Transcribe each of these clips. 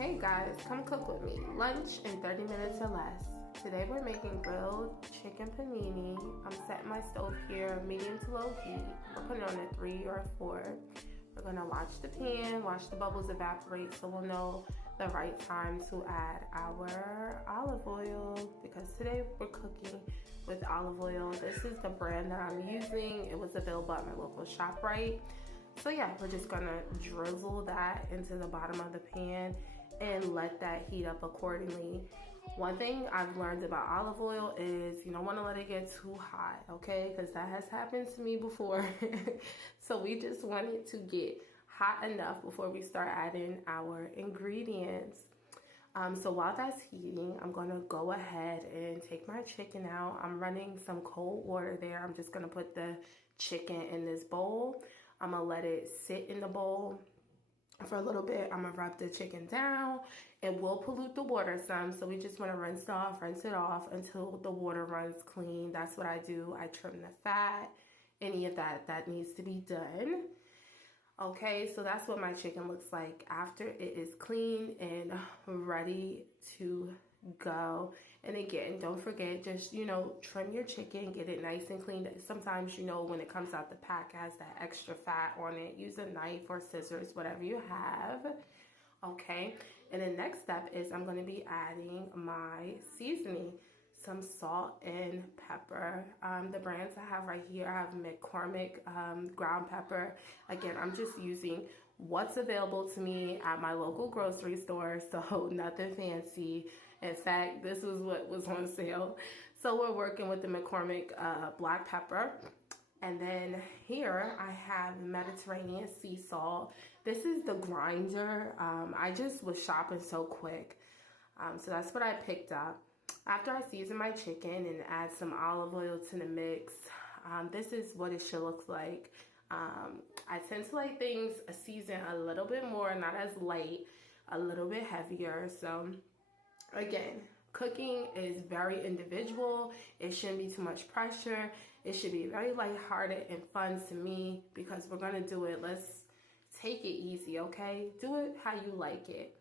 Hey guys, come cook with me. Lunch in 30 minutes or less. Today we're making grilled chicken panini. I'm setting my stove here, medium to low heat. We're putting it on a 3 or a 4. We're gonna watch the pan, watch the bubbles evaporate so we'll know the right time to add our olive oil, because today we're cooking with olive oil. This is the brand that I'm using. It was available at my local ShopRite. So yeah, we're just gonna drizzle that into the bottom of the pan and let that heat up accordingly. One thing I've learned about olive oil is you don't want to let it get too hot, okay? Because that has happened to me before. So we just want it to get hot enough before we start adding our ingredients. So while that's heating, I'm gonna go ahead and take my chicken out. I'm running some cold water there. I'm just gonna put the chicken in this bowl. I'm gonna let it sit in the bowl for a little bit. I'm gonna rub the chicken down. It will pollute the water some, so we just want to rinse it off until the water runs clean. That's what I do. I trim the fat, any of that needs to be done. Okay, so that's what my chicken looks like after it is clean and ready to go. And again, don't forget, just, trim your chicken, get it nice and clean. Sometimes, when it comes out the pack, it has that extra fat on it. Use a knife or scissors, whatever you have. Okay, and the next step is I'm going to be adding my seasoning. Some salt and pepper. The brands I have right here, I have McCormick ground pepper. Again, I'm just using what's available to me at my local grocery store, so nothing fancy. In fact, this was what was on sale. So we're working with the McCormick black pepper. And then here I have Mediterranean sea salt. This is the grinder. I just was shopping so quick. So that's what I picked up. After I season my chicken and add some olive oil to the mix, this is what it should look like. I tend to like things seasoned a little bit more, not as light, a little bit heavier. So again, cooking is very individual. It shouldn't be too much pressure. It should be very lighthearted and fun to me, because we're gonna do it. Let's take it easy, okay? Do it how you like it.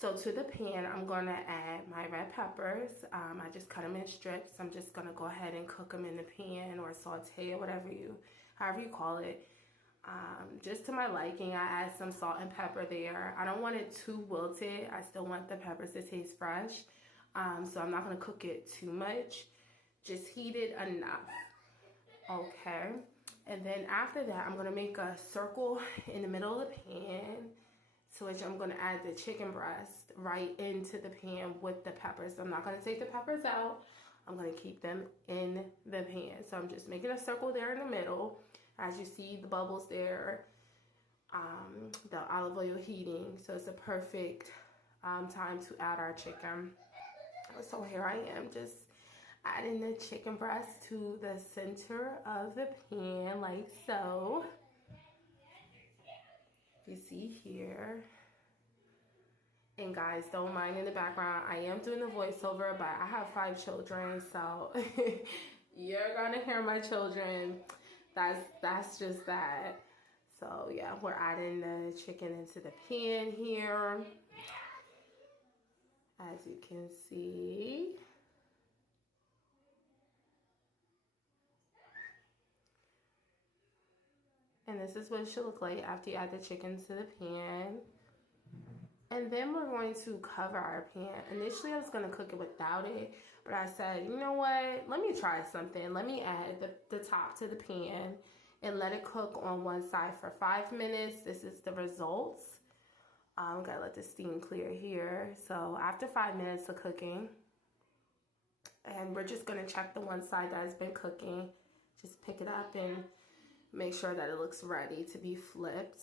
So to the pan, I'm gonna add my red peppers. I just cut them in strips. I'm just gonna go ahead and cook them in the pan or saute or however you call it. Just to my liking, I add some salt and pepper there. I don't want it too wilted. I still want the peppers to taste fresh. So I'm not gonna cook it too much. Just heat it enough, okay? And then after that, I'm gonna make a circle in the middle of the pan, to which I'm going to add the chicken breast right into the pan with the peppers. So I'm not going to take the peppers out. I'm going to keep them in the pan. So I'm just making a circle there in the middle. As you see the bubbles there, the olive oil heating. So it's a perfect time to add our chicken. So here I am, just adding the chicken breast to the center of the pan like so. You see here. And guys, don't mind in the background, I am doing the voiceover, but I have 5 children, so you're gonna hear my children. That's just that. So yeah, we're adding the chicken into the pan here, as you can see. And this is what it should look like after you add the chicken to the pan. And then we're going to cover our pan. Initially, I was going to cook it without it, but I said, you know what? Let me try something. Let me add the top to the pan and let it cook on one side for 5 minutes. This is the results. Gotta let the steam clear here. So after 5 minutes of cooking, and we're just going to check the one side that has been cooking. Just pick it up and make sure that it looks ready to be flipped.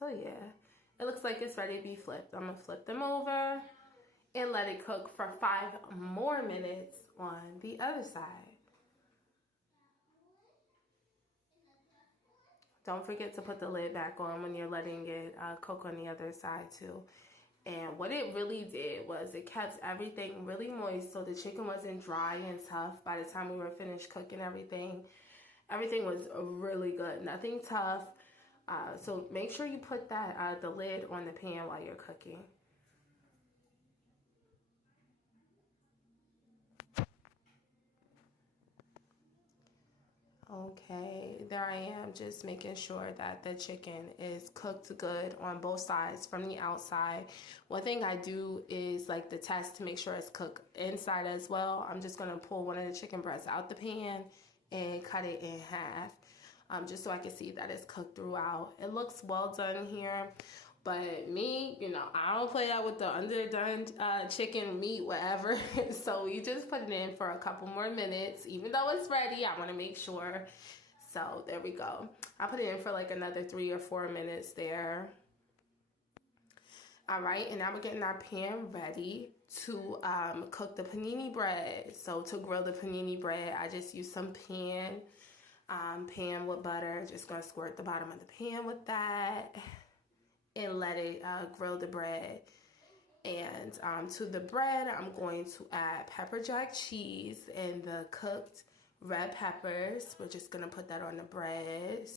So yeah, it looks like it's ready to be flipped. I'm gonna flip them over and let it cook for 5 more minutes on the other side. Don't forget to put the lid back on when you're letting it cook on the other side too. And what it really did was it kept everything really moist, so the chicken wasn't dry and tough by the time we were finished cooking everything. Everything was really good, nothing tough. So make sure you put that the lid on the pan while you're cooking. Okay, there I am, just making sure that the chicken is cooked good on both sides from the outside. One thing I do is like the test to make sure it's cooked inside as well. I'm just gonna pull one of the chicken breasts out the pan and cut it in half, just so I can see that it's cooked throughout. It looks well done here. But me, you know, I don't play out with the underdone chicken, meat, whatever. So you just put it in for a couple more minutes. Even though it's ready, I want to make sure. So there we go. I put it in for like another 3 or 4 minutes there. All right, and now we're getting our pan ready to cook the panini bread. So to grill the panini bread, I just use some pan with butter. Just gonna squirt the bottom of the pan with that and let it grill the bread. And to the bread, I'm going to add pepper jack cheese and the cooked red peppers. We're just gonna put that on the bread.